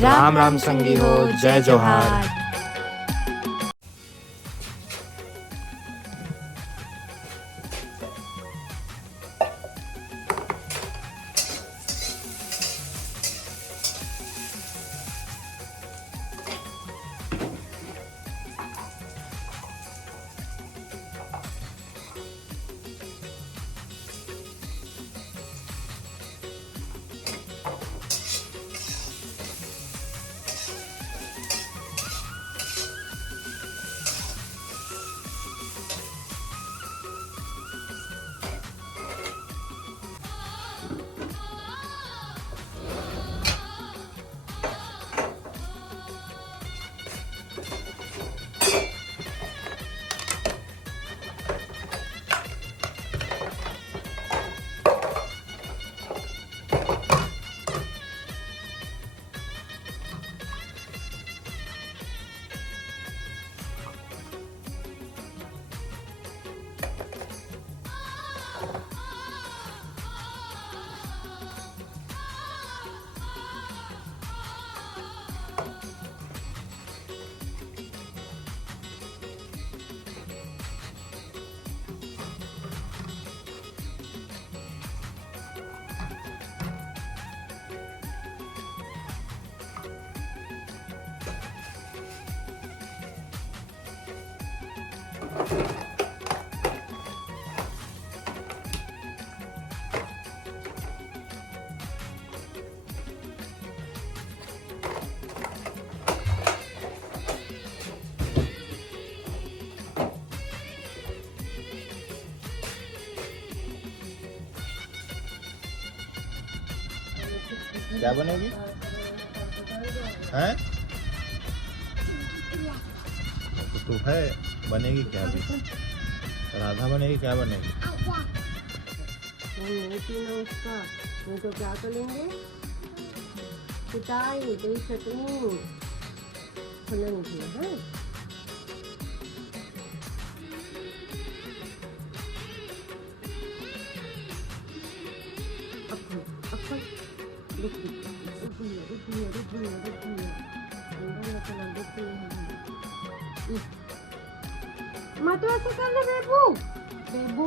राम राम संगी हो, जय जोहार। क्या बनेगी? हैं? तो है, बनेगी क्या भी? राधा बनेगी, क्या बनेगी? नहीं पीना उसका, नहीं तो क्या करेंगे? पिटाई, दही चटनी, खुला नहीं पिया है? मत ऐसे कर ले बेबू, बेबू।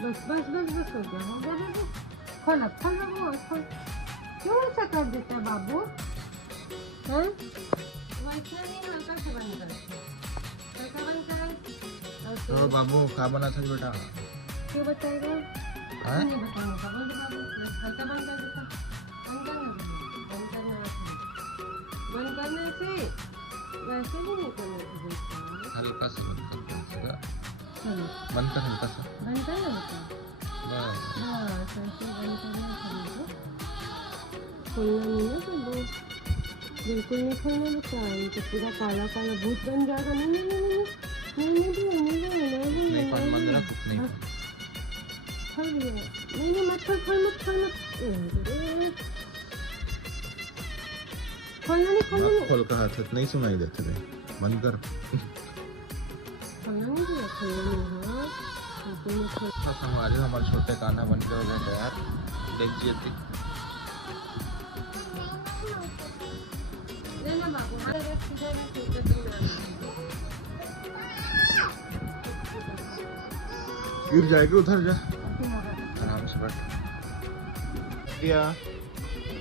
बस बस बस बस हो गया, हो गया बेबू। खोल अब, खोल बेबू, खोल। क्यों ऐसा कर देता है बाबू? हैं? वैसे नहीं, हल्का से बंद कर, हल्का बंद कर। तो बाबू क्या बना था बेटा? क्यों बताएगा? नहीं बताऊंगा, बंद बाबू, हल्का बंद कर देता, बंद करना, बंद करना, बंद करने से वैसे भी नहीं करना चाहिए। हल्का सा चलो बंद कर, हल्का सा बंद करना होता है। बस ऐसे बंद करना चाहिए, खोलना नहीं ना तो वो बिल्कुल नहीं खोलना बच्चा, तो पूरा काला काला भूत बन जाएगा। नहीं नहीं नहीं नहीं खोल दिया, नहीं नहीं मत खोल, खोल मत, खोल मत, खोलना नहीं, खोलना नहीं, खोल कर हाथ नहीं सुनाई देते थे, बंद कर। खोलना नहीं दिया, खोलना नहीं है, बिल्कुल नहीं खोल। हमारे हमारे छोटे कान्हा बन के हो गए थे यार, देखिए थी। लेना बाबू, गिर जाएगी, उधर जा, आराम से बैठ।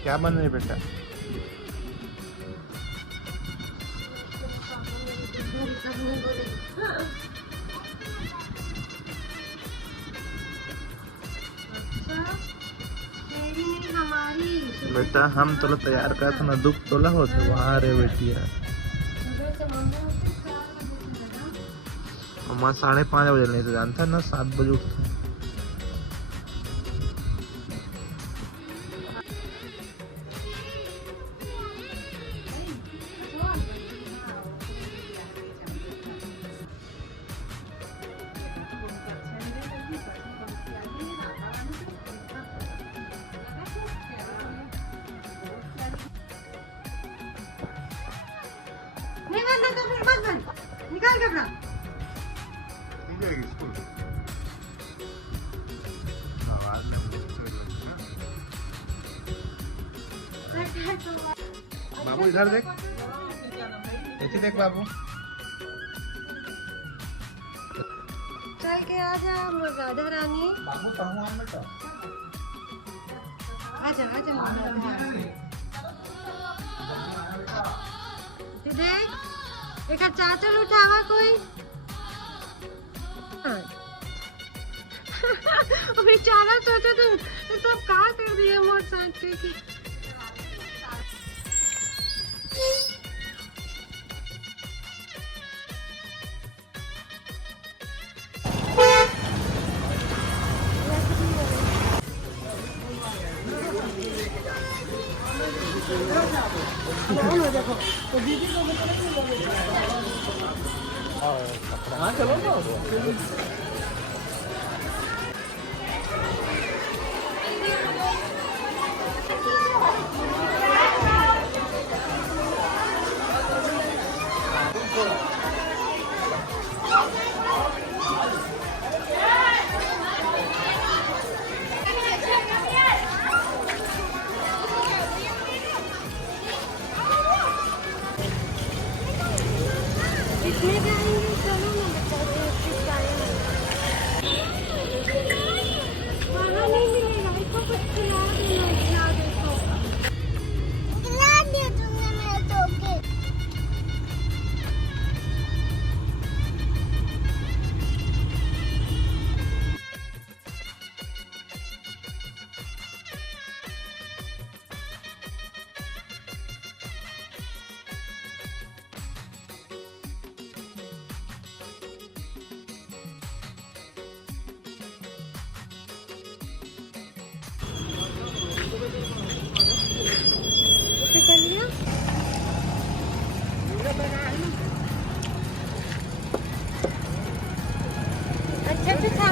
क्या बन रही बेटा? बेटा हम तो तैयार कर था ना, दुख तोला होते वहाँ रे बेटिया। मम्मा 5:30 बजे नहीं तो जानता ना, 7 बजे उठता। निकाल कपड़ा। बाबू इधर देख, ऐसे देख बाबू। चल के आजा राधा रानी, बाबू पहुँच में तो आजा आजा देख एक चाचल उठावा कोई। बेचारा सोचे तो सब कहा कर दिए मोर साथ की। हाँ चलो ना। इसमें जाएंगे, चलो ना बच्चा वहाँ नहीं मिलेगा, इसको कुछ खिला दिया तुमने मेरे टोके। चलिए अच्छा तो था।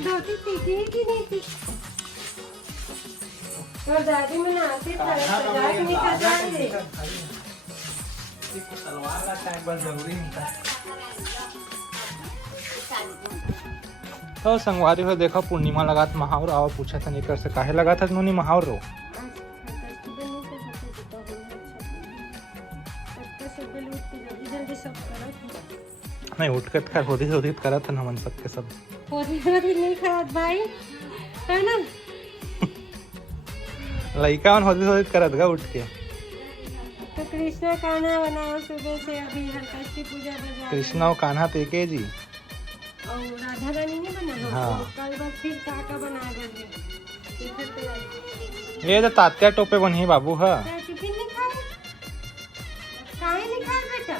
धोती सीखी है कि नहीं सीखी? और दादी में आती सलवार का टाइम बस जरूरी होता है। तो संगवारी हो देखो पूर्णिमा लगात महावर आवा पूछा था निकर से काहे लगा था नूनी महावर रो नहीं उठ कर खैर होदी करा था ना मन सबके सब होदी नहीं खराब भाई है ना। लड़का मन होदी करत गा उठ के। तो कृष्णा कान्हा बनाओ सुबह से, अभी हरकष्टी पूजा बजा। कृष्णा और कान्हा तो एक जी और राधा रानी ने बना। हाँ। कल बार फिर काका बना कर ये तो तात्या टोपे बनी बाबू है। टिफिन नहीं खाए, काहे नहीं खाए बेटा?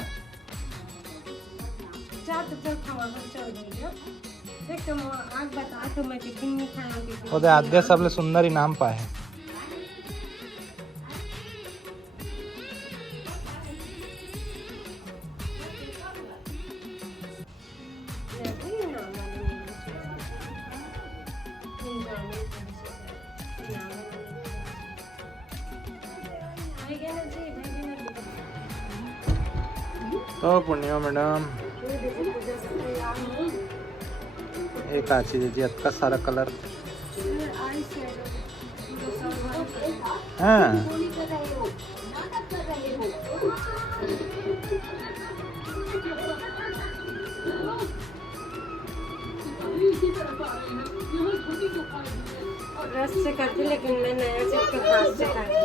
जा तो चल खावा चल गई। देख तुम आग बता तो मैं टिफिन नहीं खाऊंगी। ओदे आद्य सबले सुंदर इनाम पाए। तो पूर्णिमा मैडम एक आ चीज जी अतका सारा कलर हाँ करती, लेकिन मैं नया चीज के पास से करती।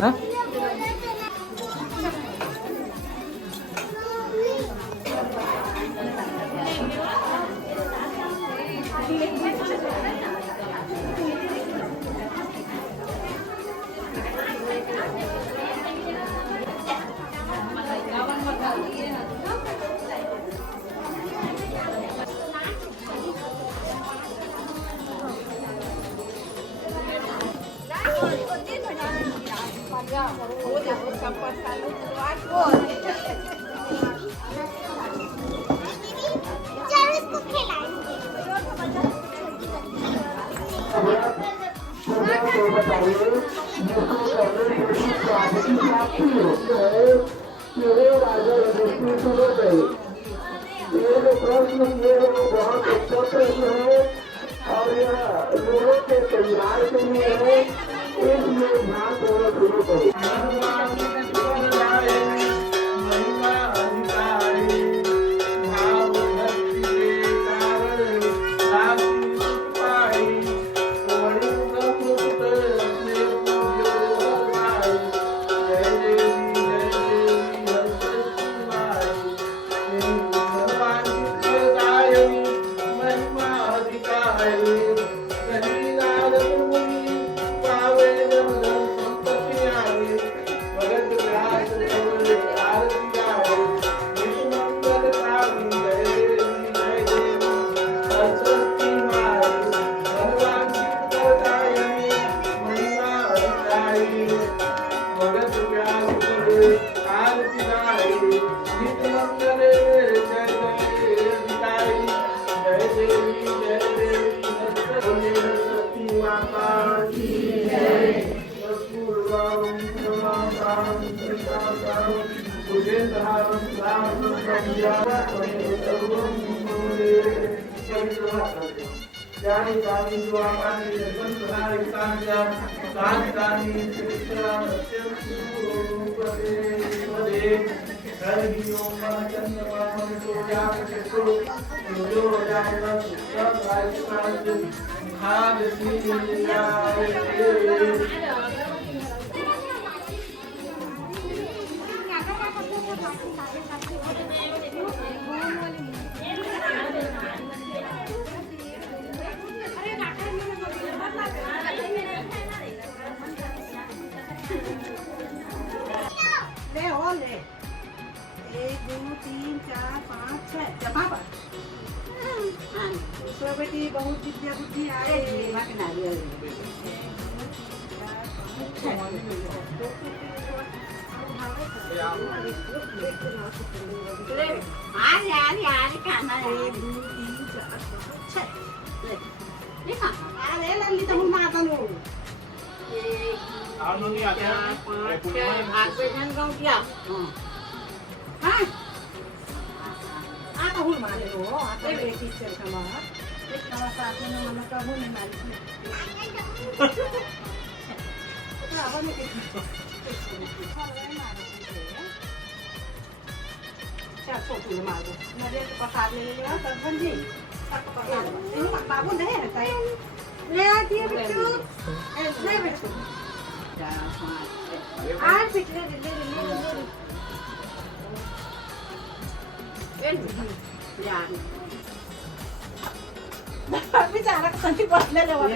हाँ? बेटी बहुत विद्या बुद्धि आए अरे लल्ली तर म्हणून आता नो और नोनी आते हैं पूर्णिमा भात पेजन गाव क्या हां आता हुल मारे हो आता एक टीचर कमा एक नवा साथ में मन का हुल नहीं मारी अब मैं क्या फोटो मारो मेरे प्रसाद ले लिया sarpanch ji ini mak babun dah ya saya lihat dia betul saya betul betul bicara ke nanti buat lewat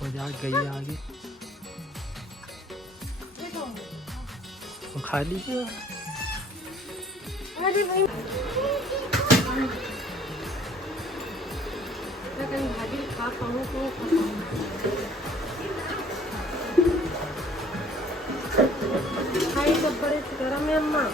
वो जा गई आगे वो खा ली अरे भाई भाजी खा पाऊँ तो खाई तो बड़े गरम है अम्मा